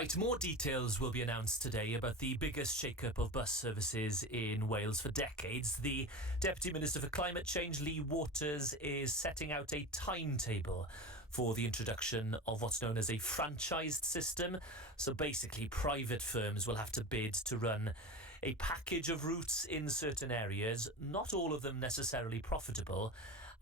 Right, more details will be announced today about the biggest shake-up of bus services in Wales for decades. The Deputy Minister for Climate Change, Lee Waters, is setting out a timetable for the introduction of what's known as a franchised system. So basically, private firms will have to bid to run a package of routes in certain areas, not all of them necessarily profitable,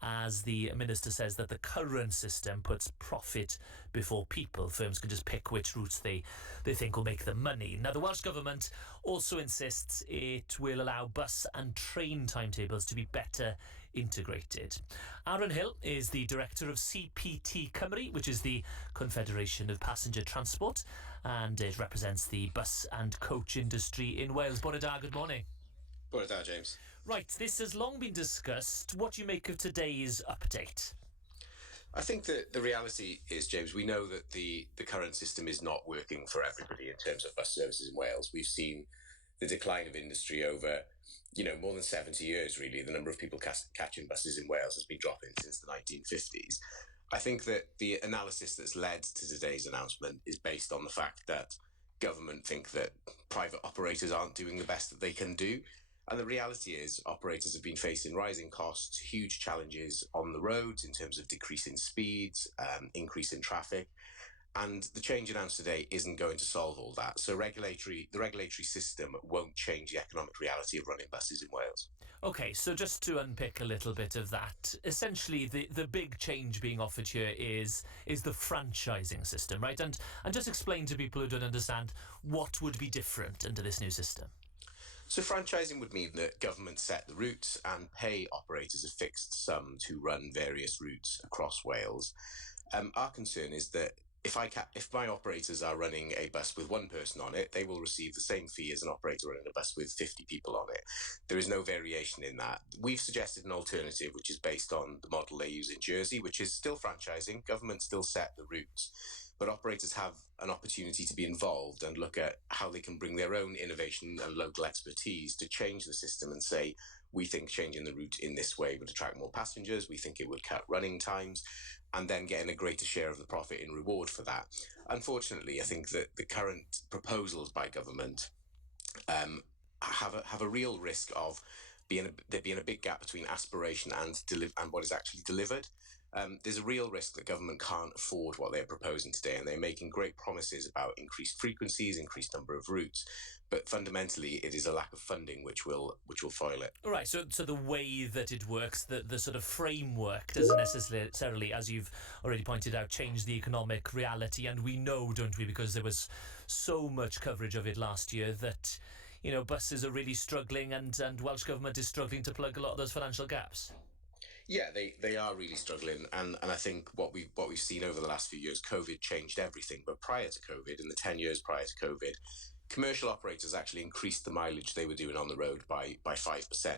as the Minister says that the current system puts profit before people. Firms can just pick which routes they think will make them money. Now, the Welsh Government also insists it will allow bus and train timetables to be better integrated. Aaron Hill is the Director of CPT Cymru, which is the Confederation of Passenger Transport, and it represents the bus and coach industry in Wales. Bore da, good morning. Bore da, James. Right, this has long been discussed. What do you make of today's update? I think that the reality is, James, we know that the current system is not working for everybody in terms of bus services in Wales. We've seen the decline of industry over, more than 70 years, really. The number of people catching buses in Wales has been dropping since the 1950s. I think that the analysis that's led to today's announcement is based on the fact that government think that private operators aren't doing the best that they can do. And the reality is operators have been facing rising costs, huge challenges on the roads in terms of decreasing speeds, increase in traffic. And the change announced today isn't going to solve all that. So the regulatory system won't change the economic reality of running buses in Wales. OK, so just to unpick a little bit of that, essentially the big change being offered here is the franchising system, right? And just explain to people who don't understand what would be different under this new system. So franchising would mean that government set the routes and pay operators a fixed sum to run various routes across Wales. Our concern is that if my operators are running a bus with one person on it, they will receive the same fee as an operator running a bus with 50 people on it. There is no variation in that. We've suggested an alternative, which is based on the model they use in Jersey, which is still franchising. Government still set the routes, but operators have an opportunity to be involved and look at how they can bring their own innovation and local expertise to change the system and say, we think changing the route in this way would attract more passengers, we think it would cut running times, and then getting a greater share of the profit in reward for that. Unfortunately, I think that the current proposals by government have a real risk of there being a big gap between aspiration and what is actually delivered. There's a real risk that government can't afford what they're proposing today, and they're making great promises about increased frequencies, increased number of routes, but fundamentally it is a lack of funding which will foil it. All right, so the way that it works, the sort of framework doesn't necessarily, as you've already pointed out, change the economic reality, and we know, don't we, because there was so much coverage of it last year that buses are really struggling, and Welsh Government is struggling to plug a lot of those financial gaps. Yeah, they are really struggling, and I think what we've seen over the last few years, COVID changed everything. But prior to COVID, in the 10 years prior to COVID, commercial operators actually increased the mileage they were doing on the road by 5%.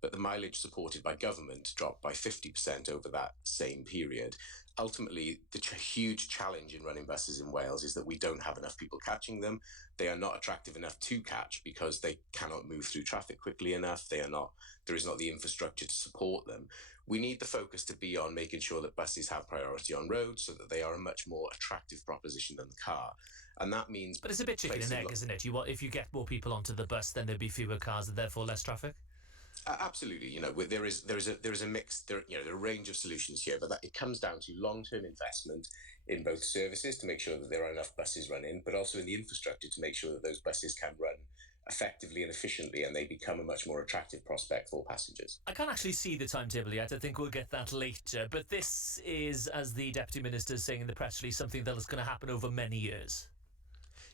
But the mileage supported by government dropped by 50% over that same period. Ultimately, the huge challenge in running buses in Wales is that we don't have enough people catching them. They are not attractive enough to catch because they cannot move through traffic quickly enough. There is not the infrastructure to support them. We need the focus to be on making sure that buses have priority on roads so that they are a much more attractive proposition than the car. And that means... But it's a bit chicken and egg, isn't it? If you get more people onto the bus, then there'd be fewer cars and therefore less traffic? Absolutely, there is a mix. There are a range of solutions here, but it comes down to long-term investment in both services to make sure that there are enough buses running, but also in the infrastructure to make sure that those buses can run effectively and efficiently, and they become a much more attractive prospect for passengers. I can't actually see the timetable yet. I think we'll get that later. But this is, as the Deputy Minister is saying in the press release, something that is going to happen over many years.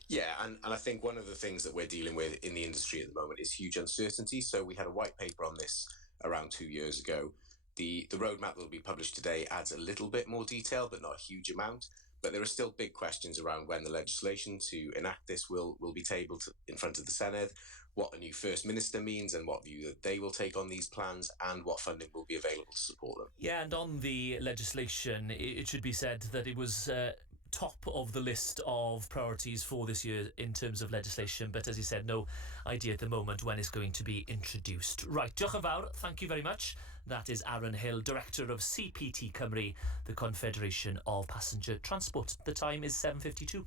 Yeah, and I think one of the things that we're dealing with in the industry at the moment is huge uncertainty. So we had a white paper on this around 2 years ago. The roadmap that will be published today adds a little bit more detail, but not a huge amount. But there are still big questions around when the legislation to enact this will be tabled in front of the Senedd, what a new First Minister means and what view that they will take on these plans, and what funding will be available to support them. Yeah, and on the legislation, it should be said that it was top of the list of priorities for this year in terms of legislation, but as you said, no idea at the moment when it's going to be introduced. Right, diolch yn fawr, thank you very much. That is Aaron Hill, Director of CPT Cymru, the Confederation of Passenger Transport. The time is 7:52.